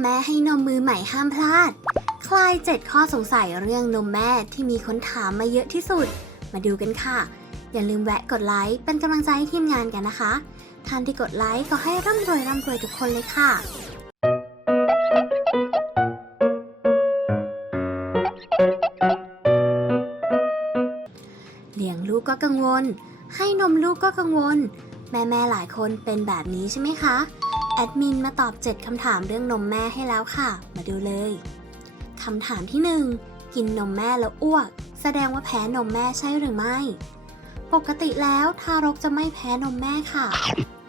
แม่ให้นมมือใหม่ห้ามพลาด คลายเจ็ดข้อสงสัยเรื่องนมแม่ที่มีคนถามมาเยอะที่สุด มาดูกันค่ะ อย่าลืมแวะกดไลค์เป็นกำลังใจให้ทีมงานกันนะคะ ท่านที่กดไลค์ก็ให้ร่ำรวยร่ำรวยทุกคนเลยค่ะเลี้ยงลูกก็กังวล ให้นมลูกก็กังวล แม่แม่หลายคนเป็นแบบนี้ใช่ไหมคะ แอดมินมาตอบ 7 คำถามเรื่องนมแม่ให้แล้วค่ะ มาดูเลย คำถามที่ 1 กินนมแม่แล้วอ้วก แสดงว่าแพ้นมแม่ใช่หรือไม่ ปกติแล้วทารกจะไม่แพ้นมแม่ค่ะ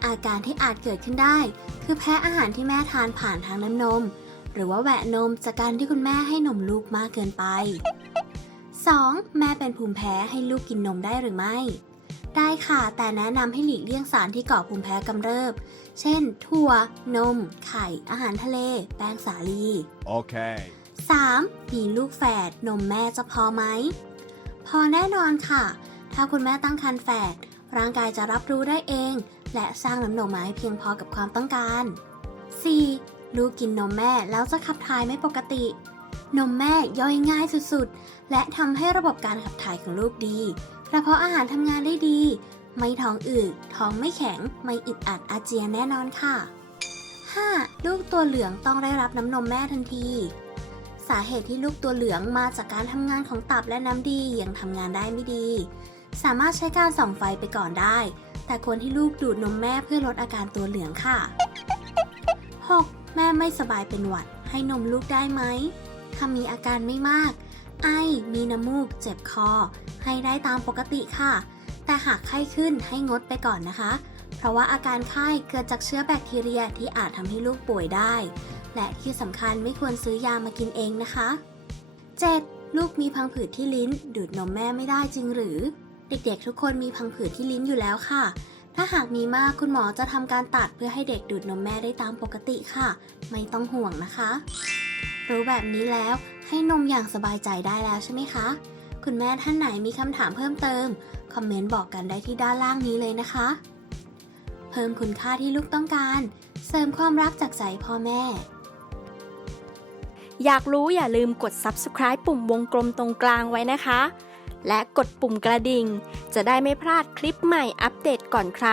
อาการที่อาจเกิดขึ้นได้ คือแพ้อาหารที่แม่ทานผ่านทางน้ำนม หรือว่าแหวะนมจากการที่คุณแม่ให้นมลูกมากเกินไป 2. แม่เป็นภูมิแพ้ให้ลูกกินนมได้หรือไม่ ได้ค่ะ แต่แนะนำให้หลีกเลี่ยงสารที่ก่อภูมิแพ้กำเริบ เช่น ถั่ว นม ไข่ อาหารทะเล แป้งสาลี Okay. 3. มีลูกแฝดนมแม่จะพอไหม พอแน่นอนค่ะ ถ้าคุณแม่ตั้งครรภ์แฝดร่างกายจะรับรู้ได้เอง และสร้างน้ำนมมาให้เพียงพอกับความต้องการ 4. ลูกกินนมแม่แล้วจะขับถ่ายไม่ปกติ นมแม่ย่อยง่ายสุดๆ และทำให้ระบบการขับถ่ายของลูกดี กระเพาะอาหารทำงานได้ดี ไม่ท้องอืดท้องไม่แข็ง ไม่อึดอัดอาเจียนแน่นอนค่ะ 5. ลูกตัวเหลืองต้องได้รับน้ำนมแม่ทันที สาเหตุที่ลูกตัวเหลืองมาจากการทำงานของตับและน้ำดียังทำงานได้ไม่ดี สามารถใช้การส่องไฟไปก่อนได้ แต่ควรที่ลูกดูดนมแม่เพื่อลดอาการตัวเหลืองค่ะ 6. แม่ไม่สบายเป็นหวัด ให้นมลูกได้ไหมถ้ามีอาการไม่มาก ไอ มีน้ำมูก เจ็บคอ ให้ได้ตามปกติค่ะ แต่หากไข้ขึ้นให้งดไปก่อนนะคะ เพราะว่าอาการไข้เกิดจากเชื้อแบคทีเรียที่อาจทำให้ลูกป่วยได้ และที่สำคัญไม่ควรซื้อยามากินเองนะคะ 7. ลูกมีพังผืดที่ลิ้น ดูดนมแม่ไม่ได้จริงหรือ เด็กๆ ทุกคนมีพังผืดที่ลิ้นอยู่แล้วค่ะ ถ้าหากมีมากคุณหมอจะทำการตัดเพื่อให้เด็กดูดนมแม่ได้ตามปกติค่ะ ไม่ต้องห่วงนะคะ รู้แบบนี้แล้ว ให้นมอย่างสบายใจได้แล้วใช่ไหมคะ คุณแม่ท่านไหนมีคำถามเพิ่มเติม คอมเมนต์บอกกันได้ที่ด้านล่างนี้เลยนะคะ เพิ่มคุณค่าที่ลูกต้องการ เสริมความรักจากใจพ่อแม่ อยากรู้อย่าลืมกด subscribe ปุ่มวงกลมตรงกลางไว้นะคะ และกดปุ่มกระดิ่ง จะได้ไม่พลาดคลิปใหม่อัปเดตก่อนใคร